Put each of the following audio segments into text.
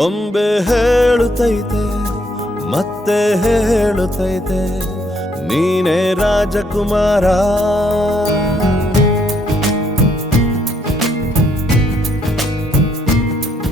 ಬೊಂಬೆ ಹೇಳುತ್ತೈತೆ ಮತ್ತೆ ಹೇಳುತ್ತೈತೆ ನೀನೇ ರಾಜಕುಮಾರ.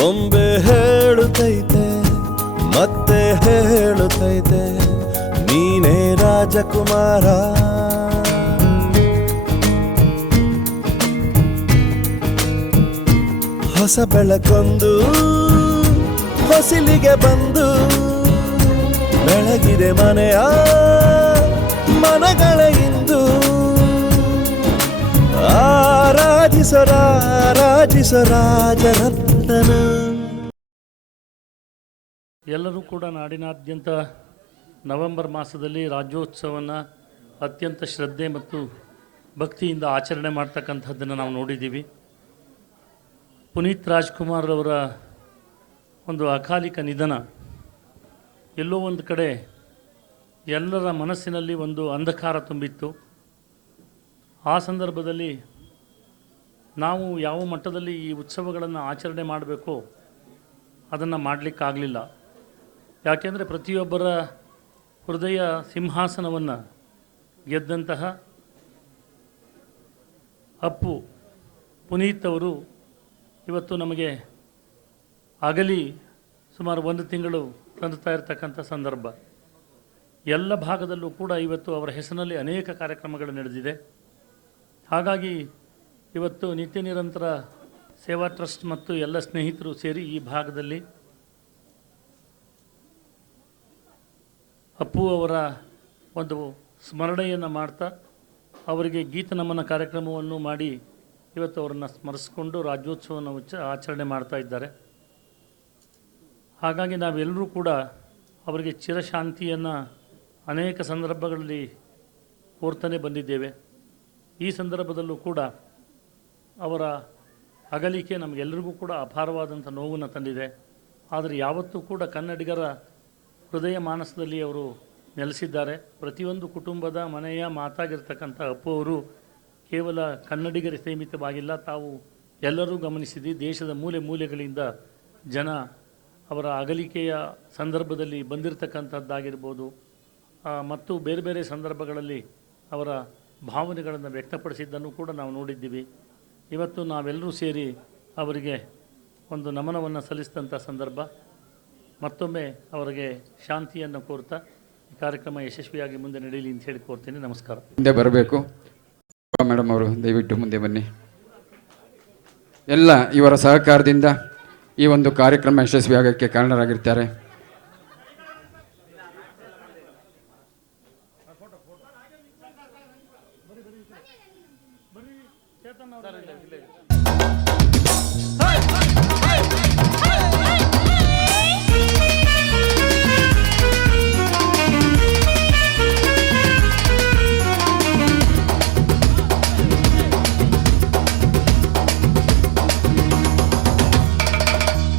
ಬೊಂಬೆ ಹೇಳುತ್ತೈತೆ ಮತ್ತೆ ಹೇಳುತ್ತೈತೆ ನೀನೇ ರಾಜಕುಮಾರ. ಹೊಸ ಬೆಳಕೊಂದು ಹೊಸಿಲಿಗೆ ಬಂದು ಬೆಳಗಿದೆ ಮನೆಯ ಮನಗಳ ಇಂದು. ರಾಜರತ್ನನ. ಎಲ್ಲರೂ ಕೂಡ ನಾಡಿನಾದ್ಯಂತ ನವೆಂಬರ್ ಮಾಸದಲ್ಲಿ ರಾಜ್ಯೋತ್ಸವವನ್ನು ಅತ್ಯಂತ ಶ್ರದ್ಧೆ ಮತ್ತು ಭಕ್ತಿಯಿಂದ ಆಚರಣೆ ಮಾಡ್ತಕ್ಕಂಥದ್ದನ್ನು ನಾವು ನೋಡಿದ್ದೀವಿ. ಪುನೀತ್ ರಾಜ್ಕುಮಾರ್ ಅವರ ಒಂದು ಅಕಾಲಿಕ ನಿಧನ ಎಲ್ಲೋ ಒಂದು ಕಡೆ ಎಲ್ಲರ ಮನಸ್ಸಿನಲ್ಲಿ ಒಂದು ಅಂಧಕಾರ ತುಂಬಿತ್ತು. ಆ ಸಂದರ್ಭದಲ್ಲಿ ನಾವು ಯಾವ ಮಟ್ಟದಲ್ಲಿ ಈ ಉತ್ಸವಗಳನ್ನು ಆಚರಣೆ ಮಾಡಬೇಕೋ ಅದನ್ನು ಮಾಡಲಿಕ್ಕಾಗಲಿಲ್ಲ. ಯಾಕೆಂದರೆ ಪ್ರತಿಯೊಬ್ಬರ ಹೃದಯ ಸಿಂಹಾಸನವನ್ನು ಗೆದ್ದಂತಹ ಅಪ್ಪು ಪುನೀತ್ ಅವರು ಇವತ್ತು ನಮಗೆ ಅಗಲಿ ಸುಮಾರು 1 ತಿಂಗಳು ತಂದುತ್ತಾ ಇರತಕ್ಕಂಥ ಸಂದರ್ಭ. ಎಲ್ಲ ಭಾಗದಲ್ಲೂ ಕೂಡ ಇವತ್ತು ಅವರ ಹೆಸರಿನಲ್ಲಿ ಅನೇಕ ಕಾರ್ಯಕ್ರಮಗಳು ನಡೆದಿದೆ. ಹಾಗಾಗಿ ಇವತ್ತು ನಿತ್ಯ ನಿರಂತರ ಸೇವಾ ಟ್ರಸ್ಟ್ ಮತ್ತು ಎಲ್ಲ ಸ್ನೇಹಿತರು ಸೇರಿ ಈ ಭಾಗದಲ್ಲಿ ಅಪ್ಪು ಅವರ ಒಂದು ಸ್ಮರಣೆಯನ್ನು ಮಾಡ್ತಾ ಅವರಿಗೆ ಗೀತ ನಮನ ಕಾರ್ಯಕ್ರಮವನ್ನು ಮಾಡಿ ಇವತ್ತು ಅವರನ್ನು ಸ್ಮರಿಸಿಕೊಂಡು ರಾಜ್ಯೋತ್ಸವವನ್ನು ಆಚರಣೆ ಮಾಡ್ತಾ ಇದ್ದಾರೆ. ಹಾಗಾಗಿ ನಾವೆಲ್ಲರೂ ಕೂಡ ಅವರಿಗೆ ಚಿರಶಾಂತಿಯನ್ನು ಅನೇಕ ಸಂದರ್ಭಗಳಲ್ಲಿ ಕೋರ್ತಾನೆ ಬಂದಿದ್ದೇವೆ. ಈ ಸಂದರ್ಭದಲ್ಲೂ ಕೂಡ ಅವರ ಅಗಲಿಕೆ ನಮಗೆಲ್ಲರಿಗೂ ಕೂಡ ಅಪಾರವಾದಂಥ ನೋವನ್ನು ತಂದಿದೆ. ಆದರೆ ಯಾವತ್ತೂ ಕೂಡ ಕನ್ನಡಿಗರ ಹೃದಯ ಮಾನಸದಲ್ಲಿ ಅವರು ನೆಲೆಸಿದ್ದಾರೆ. ಪ್ರತಿಯೊಂದು ಕುಟುಂಬದ ಮನೆಯ ಮಾತಾಗಿರ್ತಕ್ಕಂಥ ಅಪ್ಪು ಅವರು ಕೇವಲ ಕನ್ನಡಿಗರಿಗೆ ಸೀಮಿತವಾಗಿಲ್ಲ, ತಾವು ಎಲ್ಲರೂ ಗಮನಿಸಿದ್ದು ದೇಶದ ಮೂಲೆ ಮೂಲೆಗಳಿಂದ ಜನ ಅವರ ಅಗಲಿಕೆಯ ಸಂದರ್ಭದಲ್ಲಿ ಬಂದಿರತಕ್ಕಂಥದ್ದಾಗಿರ್ಬೋದು ಮತ್ತು ಬೇರೆ ಬೇರೆ ಸಂದರ್ಭಗಳಲ್ಲಿ ಅವರ ಭಾವನೆಗಳನ್ನು ವ್ಯಕ್ತಪಡಿಸಿದ್ದನ್ನು ಕೂಡ ನಾವು ನೋಡಿದ್ದೀವಿ. ಇವತ್ತು ನಾವೆಲ್ಲರೂ ಸೇರಿ ಅವರಿಗೆ ಒಂದು ನಮನವನ್ನು ಸಲ್ಲಿಸಿದಂಥ ಸಂದರ್ಭ. ಮತ್ತೊಮ್ಮೆ ಅವರಿಗೆ ಶಾಂತಿಯನ್ನು ಕೋರ್ತಾ ಈ ಕಾರ್ಯಕ್ರಮ ಯಶಸ್ವಿಯಾಗಿ ಮುಂದೆ ನಡೆಯಲಿ ಅಂತ ಹೇಳಿ ಕೋರ್ತೀನಿ. ನಮಸ್ಕಾರ. ಮುಂದೆ ಬರಬೇಕು ಮೇಡಮ್ ಅವರು, ದಯವಿಟ್ಟು ಮುಂದೆ ಬನ್ನಿ. ಎಲ್ಲ ಇವರ ಸಹಕಾರದಿಂದ ಈ ಒಂದು ಕಾರ್ಯಕ್ರಮ ಯಶಸ್ವಿಯಾಗಕ್ಕೆ ಕಾರಣರಾಗಿರ್ತಾರೆ.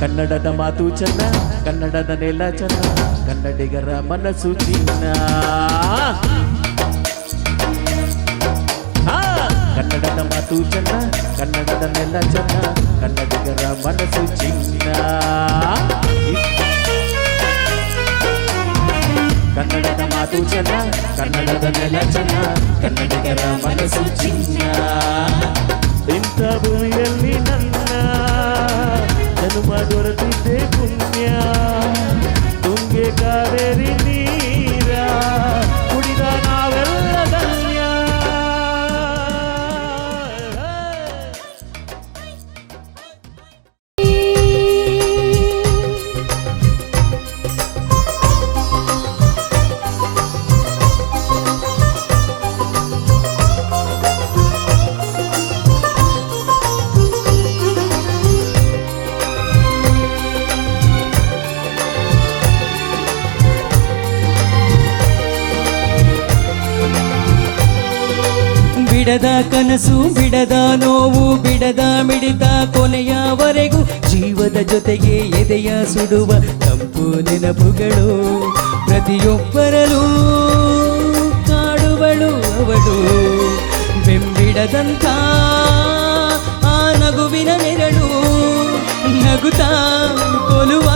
ಕನ್ನಡದ ಮಾತು ಚೆನ್ನ, ಕನ್ನಡದ ನೆಲ ಚೆನ್ನ, ಕನ್ನಡಿಗರ ಮನಸ್ಸು ಚಿನ್ನ. ಕನ್ನಡದ ಮಾತು ಚೆನ್ನ, ಕನ್ನಡದ ನೆಲ ಚೆನ್ನ, ಕನ್ನಡಿಗರ ಮನಸ್ಸು ಚಿನ್ನ. ಕನ್ನಡದ ಮಾತು ಚೆನ್ನ, ಕನ್ನಡದ ನೆಲ ಚೆನ್ನ, ಕನ್ನಡಿಗರ ಮನಸ್ಸು ಚಿನ್ನ. ಇಂಥ ಭೂಮಿಯಲ್ಲಿ ನನ್ನ ಜನ್ಮ ದೊರೆತಿದ್ದೆ ಪುಣ್ಯ. ತುಂಗೆ ಕಾವೇರಿ ನೀರ ಕುಡಿದ ನಾವೆಲ್ಲ ಧನ್ಯ. ಬಿಡದ ಕನಸು, ಬಿಡದ ನೋವು, ಬಿಡದ ಮಿಡಿತ ಕೊನೆಯವರೆಗೂ ಜೀವದ ಜೊತೆಗೆ ಎದೆಯ ಸುಡುವ ತಂಪು ನೆನಪುಗಳು ಪ್ರತಿಯೊಬ್ಬರಲ್ಲೂ ಕಾಡುವಳು ಅವಳು. ಬೆಂಬಿಡದಂಥ ಆ ನಗುವಿನ ನೆರಳು ನಗುತ್ತಾ ಕೊಲುವ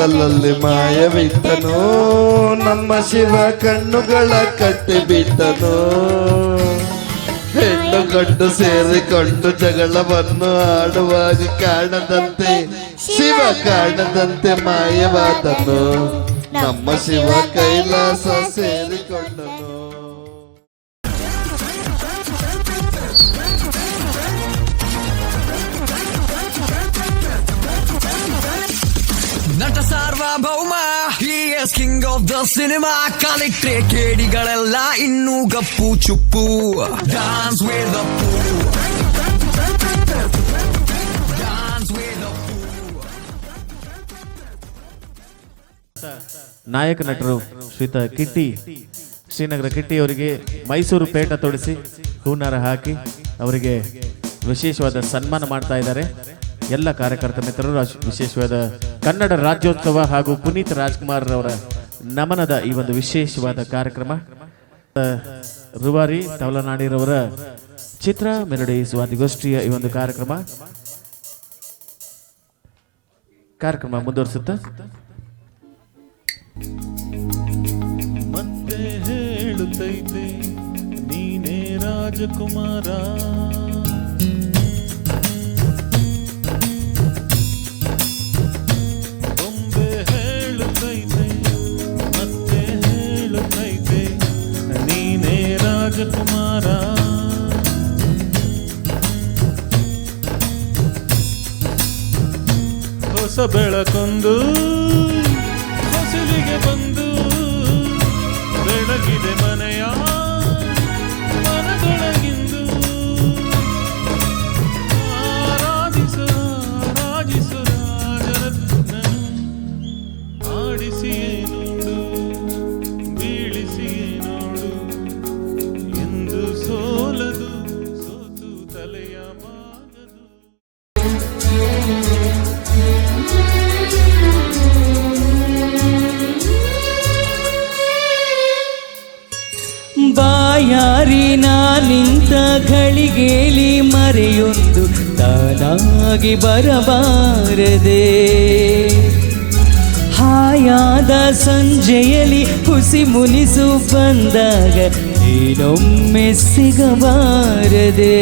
ಕತ್ತಲಲ್ಲಿ ಮಾಯವಿಟ್ಟನು, ನಮ್ಮ ಶಿವ ಕಣ್ಣುಗಳ ಕಟ್ಟಿಬಿಟ್ಟನು. ಹೆಣ್ಣು ಗಂಡು ಸೇರಿಕೊಂಡು ಜಗಳವನ್ನು ಆಡುವಾಗ ಕಾಣದಂತೆ ಶಿವ ಕಾಣದಂತೆ ಮಾಯವಾದನು, ನಮ್ಮ ಶಿವ ಕೈಲಾಸ ಸೇರಿಕೊಂಡನು. ನಟ ಸಾರ್ವಭೌಮ he is king of the cinema. ಕಲಿಟ್ರೆ ಕೇಡಿಗಳೆಲ್ಲ ಇನ್ನೂ ಗಪ್ಪು ಚುಪ್ಪು. Dance with Appu, dance with Appu. ನಾಯಕ ನಟರು ಶ್ರೀತ ಕಿಟ್ಟಿ, ಶ್ರೀನಗರ ಕಿಟ್ಟಿ ಅವರಿಗೆ ಮೈಸೂರು ಪೇಟ ತೊಡಿಸಿ ಹೂನಾರ ಹಾಕಿ ಅವರಿಗೆ ವಿಶೇಷವಾದ ಸನ್ಮಾನ ಮಾಡ್ತಾ ಇದ್ದಾರೆ. ಎಲ್ಲ ಕಾರ್ಯಕರ್ತ ಮಿತ್ರರು ವಿಶೇಷವಾದ ಕನ್ನಡ ರಾಜ್ಯೋತ್ಸವ ಹಾಗೂ ಪುನೀತ್ ರಾಜ್ಕುಮಾರ್ ಅವರ ನಮನದ ಈ ಒಂದು ವಿಶೇಷವಾದ ಕಾರ್ಯಕ್ರಮ. ರೂವಾರಿ ತವಲನಾಡಿರವರ ಚಿತ್ರ ಮೆಲಡಿ ಸ್ವಾದಿಗೋಷ್ಠಿಯ ಈ ಒಂದು ಕಾರ್ಯಕ್ರಮ ಮುಂದುವರಿಸುತ್ತಾ ಮತ್ತೆ ಹೇಳುತ್ತೈತೆ ನೀನೇ ರಾಜಕುಮಾರ, ಬೊಂಬೆ ಹೇಳುತ್ತೈತೆ ಮತ್ತೆ ಹೇಳುತ್ತೈತೆ ನೀನೇ ರಾಜಕುಮಾರ. ಹೊಸ ಬೆಳಕೊಂದು ಹೊಸಲಿಗೆ ಬಂದು ಬೆಳಗಿದೆ ಮನೆಯ ಮನದೊಳಗಿಂದು. ಆರಾಧಿಸು ರಾಜಿಸು ರಾಜರತ್ನನು, ಆಡಿಸಿಯೇ ನೋಡು ಬೀಳಿಸಿಯೇ ನೋಡು, ಎಂದು ಸೋಲದು ಸೋತು ತಲೆಯ ಬಾಗದು. ಬಾಯಾರಿ ನಿಂತ ಘಳಿಗೆಲಿ ಮರೆಯೊಂದು ತಾನಾಗಿ ಬರಬಾರದೆ. ಹಾಯಾದ ಸಂಜೆಯಲ್ಲಿ ಹುಸಿ ಮುನಿಸು ಬಂದಾಗ ನೀನೊಮ್ಮೆ ಸಿಗಬಾರದೆ.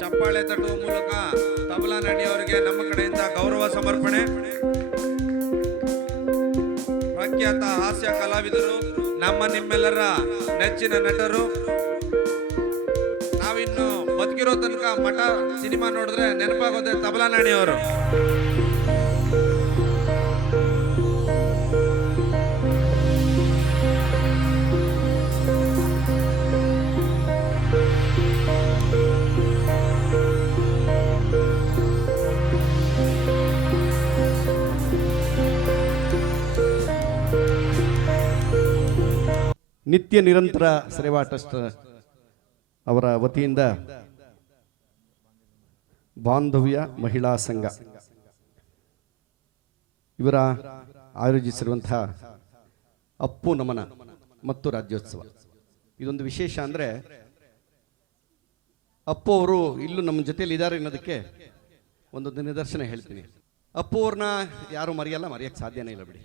ಚಪ್ಪಾಳೆ ತಟ್ಟುವ ಮೂಲಕ ತಬಲಾನಡಿ ಅವರಿಗೆ ನಮ್ಮ ಕಡೆಯಿಂದ ಗೌರವ ಸಮರ್ಪಣೆ. ಪ್ರಖ್ಯಾತ ಹಾಸ್ಯ ಕಲಾವಿದರು, ನಮ್ಮ ನಿಮ್ಮೆಲ್ಲರ ನೆಚ್ಚಿನ ನಟರು. ನಾವಿನ್ನು ಬದುಕಿರೋ ತನಕ ಮಠ ಸಿನಿಮಾ ನೋಡಿದ್ರೆ ನೆನಪಾಗೋದೆ ತಬಲಾನಡಿ ಅವರು. ನಿತ್ಯ ನಿರಂತರ ಸೇವಾ ಟ್ರಸ್ಟ್ ಅವರ ವತಿಯಿಂದ ಬಾಂಧವ್ಯ ಮಹಿಳಾ ಸಂಘ ಇವರ ಆಯೋಜಿಸಿರುವಂತಹ ಅಪ್ಪು ನಮನ ಮತ್ತು ರಾಜ್ಯೋತ್ಸವ. ಇದೊಂದು ವಿಶೇಷ ಅಂದರೆ ಅಪ್ಪು ಅವರು ಇಲ್ಲೂ ನಮ್ಮ ಜೊತೆಯಲ್ಲಿ ಇದ್ದಾರೆ ಅನ್ನೋದಕ್ಕೆ ಒಂದು ನಿದರ್ಶನ ಹೇಳ್ತೀನಿ. ಅಪ್ಪು ಅವ್ರನ್ನ ಯಾರು ಮರೆಯಕ್ಕೆ ಸಾಧ್ಯನೇ ಇಲ್ಲ ಬಿಡಿ.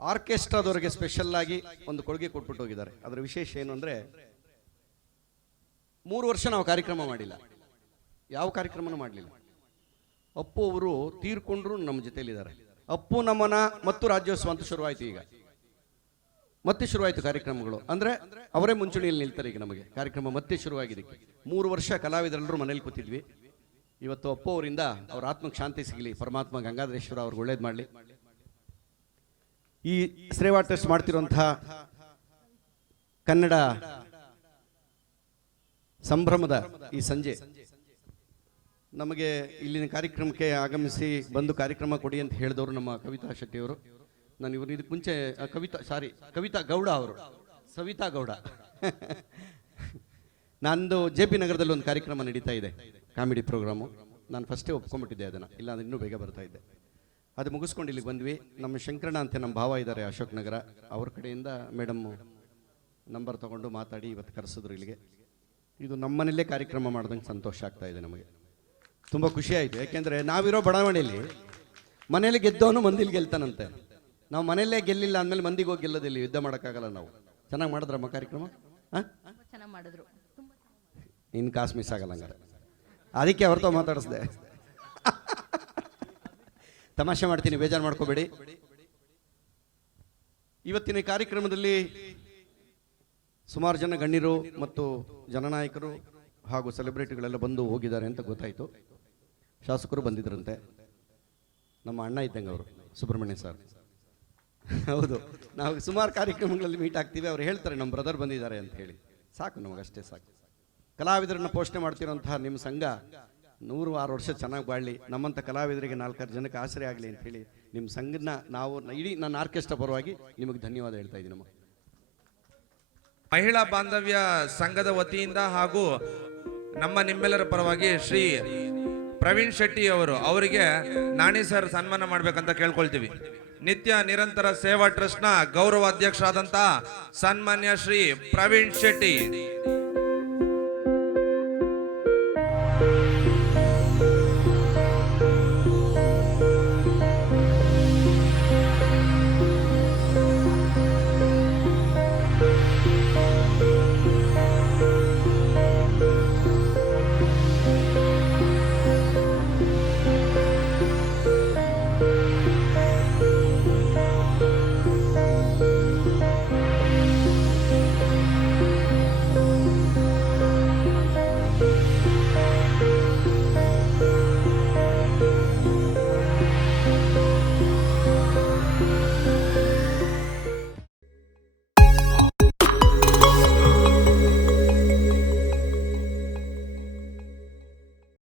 ಆರ್ಕೆಸ್ಟ್ರಾದವರಿಗೆ ಸ್ಪೆಷಲ್ ಆಗಿ ಒಂದು ಕೊಡುಗೆ ಕೊಟ್ಬಿಟ್ಟು ಹೋಗಿದ್ದಾರೆ. ಅದರ ವಿಶೇಷ ಏನು ಅಂದರೆ 3 ವರ್ಷ ನಾವು ಕಾರ್ಯಕ್ರಮ ಮಾಡಿಲ್ಲ, ಯಾವ ಕಾರ್ಯಕ್ರಮನೂ ಮಾಡಲಿಲ್ಲ. ಅಪ್ಪು ಅವರು ತೀರ್ಕೊಂಡ್ರು ನಮ್ಮ ಜೊತೆಯಲ್ಲಿದ್ದಾರೆ. ಅಪ್ಪು ನಮನ ಮತ್ತು ರಾಜ್ಯೋತ್ಸವ ಅಂತ ಶುರುವಾಯಿತು. ಈಗ ಮತ್ತೆ ಶುರುವಾಯಿತು ಕಾರ್ಯಕ್ರಮಗಳು. ಅಂದರೆ ಅವರೇ ಮುಂಚೂಣಿಯಲ್ಲಿ ನಿಲ್ತಾರೆ. ಈಗ ನಮಗೆ ಕಾರ್ಯಕ್ರಮ ಮತ್ತೆ ಶುರುವಾಗಿದೆ. 3 ವರ್ಷ ಕಲಾವಿದರೆಲ್ಲರೂ ಮನೇಲಿ ಕೂತಿದ್ವಿ. ಇವತ್ತು ಅಪ್ಪು ಅವರಿಂದ ಅವ್ರ ಆತ್ಮಕ್ಕೆ ಶಾಂತಿ ಸಿಗಲಿ, ಪರಮಾತ್ಮ ಗಂಗಾಧರೇಶ್ವರ ಅವ್ರಿಗೆ ಒಳ್ಳೇದು ಮಾಡಲಿ. ಈ ಶ್ರೇವಾ ಟ್ರಸ್ಟ್ ಮಾಡ್ತಿರುವಂತಹ ಕನ್ನಡ ಸಂಭ್ರಮದ ಈ ಸಂಜೆ ನಮಗೆ ಇಲ್ಲಿನ ಕಾರ್ಯಕ್ರಮಕ್ಕೆ ಆಗಮಿಸಿ ಬಂದು ಕಾರ್ಯಕ್ರಮ ಕೊಡಿ ಅಂತ ಹೇಳಿದವರು ನಮ್ಮ ಕವಿತಾ ಶೆಟ್ಟಿಯವರು. ನಾನು ಇವರು ಇದಕ್ಕೆ ಮುಂಚೆ ಕವಿತಾ ಗೌಡ ಅವರು, ಸವಿತಾ ಗೌಡ. ನಂದು JP ನಗರದಲ್ಲಿ ಒಂದು ಕಾರ್ಯಕ್ರಮ ನಡೀತಾ ಇದೆ, ಕಾಮಿಡಿ ಪ್ರೋಗ್ರಾಮು. ನಾನು ಫಸ್ಟೇ ಒಪ್ಕೊಂಡ್ಬಿಟ್ಟಿದ್ದೆ ಅದನ್ನು, ಇಲ್ಲ ಅಂದ್ರೆ ಇನ್ನೂ ಬೇಗ ಬರ್ತಾ ಇದ್ದೆ. ಅದು ಮುಗಿಸ್ಕೊಂಡು ಇಲ್ಲಿಗೆ ಬಂದ್ವಿ. ನಮ್ಮ ಶಂಕರಣ್ಣ ಅಂತ ನಮ್ಮ ಭಾವ ಇದ್ದಾರೆ ಅಶೋಕ್ ನಗರ, ಅವ್ರ ಕಡೆಯಿಂದ ಮೇಡಮ್ಮು ನಂಬರ್ ತೊಗೊಂಡು ಮಾತಾಡಿ ಇವತ್ತು ಕರೆಸಿದ್ರು ಇಲ್ಲಿಗೆ. ಇದು ನಮ್ಮನೇಲೇ ಕಾರ್ಯಕ್ರಮ ಮಾಡ್ದಂಗೆ ಸಂತೋಷ ಆಗ್ತಾ ಇದೆ ನಮಗೆ, ತುಂಬ ಖುಷಿ ಆಯಿತು. ಯಾಕೆಂದರೆ ನಾವಿರೋ ಬಡಾವಣೆಯಲ್ಲಿ ಮನೇಲಿ ಗೆದ್ದವನು ಮಂದಿಲಿ ಗೆಲ್ತಾನಂತೆ. ನಾವು ಮನೆಯಲ್ಲೇ ಗೆಲ್ಲಿಲ್ಲ ಅಂದಮೇಲೆ ಮಂದಿಗೆ ಹೋಗಿ ಗೆಲ್ಲೋದಿಲ್ಲ, ಯುದ್ಧ ಮಾಡೋಕ್ಕಾಗಲ್ಲ ನಾವು. ಚೆನ್ನಾಗಿ ಮಾಡಿದ್ರಮ್ಮ ಕಾರ್ಯಕ್ರಮ? ಹಾಂ, ಚೆನ್ನಾಗಿ ಮಾಡಿದ್ರು. ಇನ್ನು ಕಾಸು ಮಿಸ್ ಆಗಲ್ಲ ಹಂಗಾರೆ, ಅದಕ್ಕೆ ಅವ್ರతో ಮಾತಾಡಿಸ್ದೆ. ತಮಾಷೆ ಮಾಡ್ತೀನಿ, ಬೇಜಾರು ಮಾಡ್ಕೋಬೇಡಿ. ಇವತ್ತಿನ ಕಾರ್ಯಕ್ರಮದಲ್ಲಿ ಸುಮಾರು ಜನ ಗಣ್ಯರು ಮತ್ತು ಜನನಾಯಕರು ಹಾಗೂ ಸೆಲೆಬ್ರಿಟಿಗಳೆಲ್ಲ ಬಂದು ಹೋಗಿದ್ದಾರೆ ಅಂತ ಗೊತ್ತಾಯಿತು. ಶಾಸಕರು ಬಂದಿದ್ರಂತೆ, ನಮ್ಮ ಅಣ್ಣ ಇದ್ದಂಗೆ ಅವರು, ಸುಬ್ರಹ್ಮಣ್ಯ ಸರ್. ಹೌದು, ನಾವು ಸುಮಾರು ಕಾರ್ಯಕ್ರಮಗಳಲ್ಲಿ ಮೀಟ್ ಆಗ್ತೀವಿ. ಅವ್ರು ಹೇಳ್ತಾರೆ ನಮ್ಮ ಬ್ರದರ್ ಬಂದಿದ್ದಾರೆ ಅಂತ ಹೇಳಿ. ಸಾಕು, ನಮಗಷ್ಟೇ ಸಾಕು. ಕಲಾವಿದರನ್ನ ಪೋಷಣೆ ಮಾಡ್ತಿರೋಂತಹ ನಿಮ್ಮ ಸಂಘ 106 ವರ್ಷ ಚೆನ್ನಾಗಿ ಬಾಳಲಿ, ನಮ್ಮಂಥ ಕಲಾವಿದರಿಗೆ 4-6 ಜನಕ್ಕೆ ಆಶ್ರಯ ಆಗಲಿ ಅಂತ ಹೇಳಿ ನಿಮ್ಮ ಸಂಘನ ನಾವು ಇಡೀ ನನ್ನ ಆರ್ಕೆಸ್ಟ್ರಾ ಪರವಾಗಿ ನಿಮಗೆ ಧನ್ಯವಾದ ಹೇಳ್ತಾ ಇದ್ದೀನಿ. ಮಹಿಳಾ ಬಾಂಧವ್ಯ ಸಂಘದ ವತಿಯಿಂದ ಹಾಗೂ ನಿಮ್ಮೆಲ್ಲರ ಪರವಾಗಿ ಶ್ರೀ ಪ್ರವೀಣ್ ಶೆಟ್ಟಿ ಅವರಿಗೆ ನಾಣಿ ಸರ್ ಸನ್ಮಾನ ಮಾಡ್ಬೇಕಂತ ಕೇಳ್ಕೊಳ್ತೀವಿ. ನಿತ್ಯ ನಿರಂತರ ಸೇವಾ ಟ್ರಸ್ಟ್ನ ಗೌರವ ಅಧ್ಯಕ್ಷರಾದಂತಹ ಸನ್ಮಾನ್ಯ ಶ್ರೀ ಪ್ರವೀಣ್ ಶೆಟ್ಟಿ.